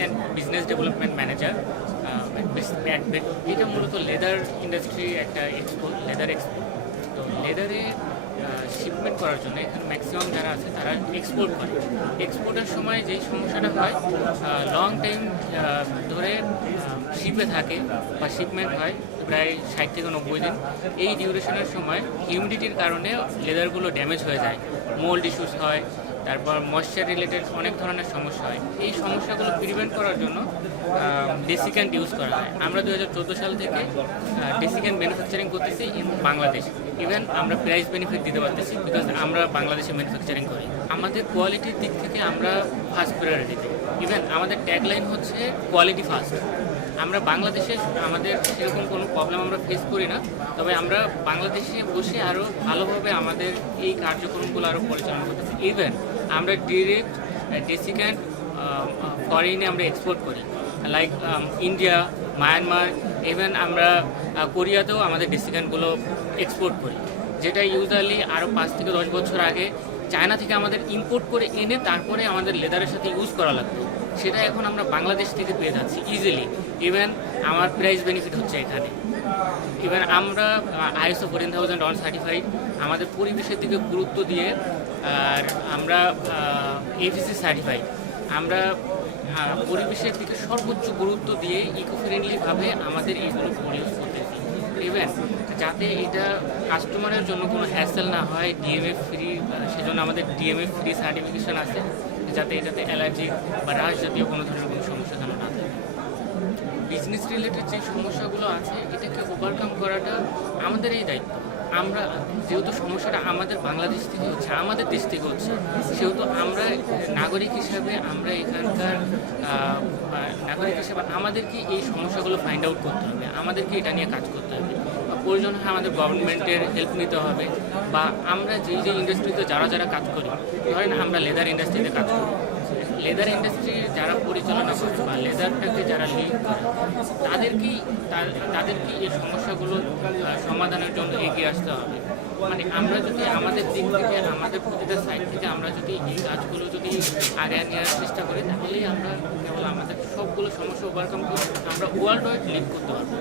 Assistant business development manager. এটা মূলত leather industry একটা এক্সপো, লেদার এক্সপো। তো লেদারে শিপমেন্ট করার জন্য এখানে ম্যাক্সিমাম যারা আছে তারা এক্সপোর্ট করে। এক্সপোর্টের সময় যেই সমস্যাটা হয়, লং টাইম ধরে শিপে থাকে বা শিপমেন্ট হয় প্রায় 60 থেকে 90 দিন। এই ডিউরেশনের সময় হিউমিডিটির কারণে লেদারগুলো ড্যামেজ হয়ে যায়, মোল্ড ইস্যুস হয়, তারপর ময়েশ্চার রিলেটেড অনেক ধরনের সমস্যা হয়। এই সমস্যাগুলো প্রিভেন্ট করার জন্য ডেসিক্যান্ট ইউজ করা হয়। আমরা 2014 সাল থেকে ডেসিক্যান্ট ম্যানুফ্যাকচারিং করতেছি ইন বাংলাদেশ। ইভেন আমরা প্রাইস বেনিফিট দিতে পারতেছি বিকজ আমরা বাংলাদেশে ম্যানুফ্যাকচারিং করি। আমাদের কোয়ালিটির দিক থেকে আমরা ফার্স্ট প্রায়োরিটিতে। ইভেন আমাদের ট্যাগলাইন হচ্ছে কোয়ালিটি ফার্স্ট। আমরা বাংলাদেশে আমাদের সেরকম কোনো প্রবলেম আমরা ফেস করি না, তবে আমরা বাংলাদেশে বসে আরও ভালোভাবে আমাদের এই কার্যক্রমগুলো আরও পরিচালনা করতেছি। ইভেন আমরা ডিরেক্ট ডেসিক্যান্ট ফরেনে আমরা এক্সপোর্ট করি, লাইক ইন্ডিয়া, মায়ানমার, ইভেন আমরা কোরিয়াতেও আমাদের ডেসিক্যান্টগুলো এক্সপোর্ট করি, যেটা ইউজুয়ালি আরও 5 থেকে 10 বছর আগে চায়না থেকে আমাদের ইম্পোর্ট করে এনে তারপরে আমাদের লেদারের সাথে ইউজ করা লাগতো। সেটা এখন আমরা বাংলাদেশ থেকে পেয়ে যাচ্ছি ইজিলি। ইভেন আমার প্রাইস বেনিফিট হচ্ছে এখানে। ইভেন আমরা ISO 14000 অন সার্টিফাইড, আমাদের পরিবেশের দিকে গুরুত্ব দিয়ে, আর আমরা AFSC সার্টিফাইড। আমরা পরিবেশের দিকে সর্বোচ্চ গুরুত্ব দিয়ে ইকো ফ্রেন্ডলিভাবে আমাদের এইগুলো প্রডিউস করতেছি। ইভেন যাতে এটা কাস্টমারের জন্য কোনো হ্যাসেল না হয়, DMF ফ্রি, সেজন্য আমাদের DMF ফ্রি সার্টিফিকেশন আছে, যাতে এটাতে অ্যালার্জি বা রাশ জাতীয় কোনো ধরনের কোনো সমস্যা যেন না থাকে। বিজনেস রিলেটেড যে সমস্যাগুলো আছে এটাকে ওভারকাম করাটা আমাদের এই দায়িত্ব। আমরা যেহেতু সমস্যাটা আমাদের বাংলাদেশ থেকে হচ্ছে, আমাদের দেশ থেকে হচ্ছে, সেহেতু আমরা নাগরিক হিসাবে, আমরা এখানকার নাগরিক হিসাবে আমাদেরকে এই সমস্যাগুলো ফাইন্ড আউট করতে হবে, আমাদেরকে এটা নিয়ে কাজ করতে হবে। প্রয়োজন হয় আমাদের গভর্নমেন্টের হেল্প নিতে হবে, বা আমরা যেই ইন্ডাস্ট্রিতে যারা কাজ করি, ধরেন আমরা লেদার ইন্ডাস্ট্রিতে কাজ করি, লেদার ইন্ডাস্ট্রি যারা পরিচালনা করে বা লেদারটাকে যারা লিড করে তাদেরকে এই সমস্যাগুলো সমাধানের জন্য এগিয়ে আসতে হবে। মানে আমরা যদি আমাদের দিক থেকে, আমাদের প্রতিটা সাইড থেকে আমরা যদি এই কাজগুলো যদি আগে নেওয়ার চেষ্টা করি, তাহলেই আমরা কেবল আমাদের সবগুলো সমস্যা ওভারকাম করে আমরা ওয়ার্ল্ড ওয়াইড লিড করতে পারবো।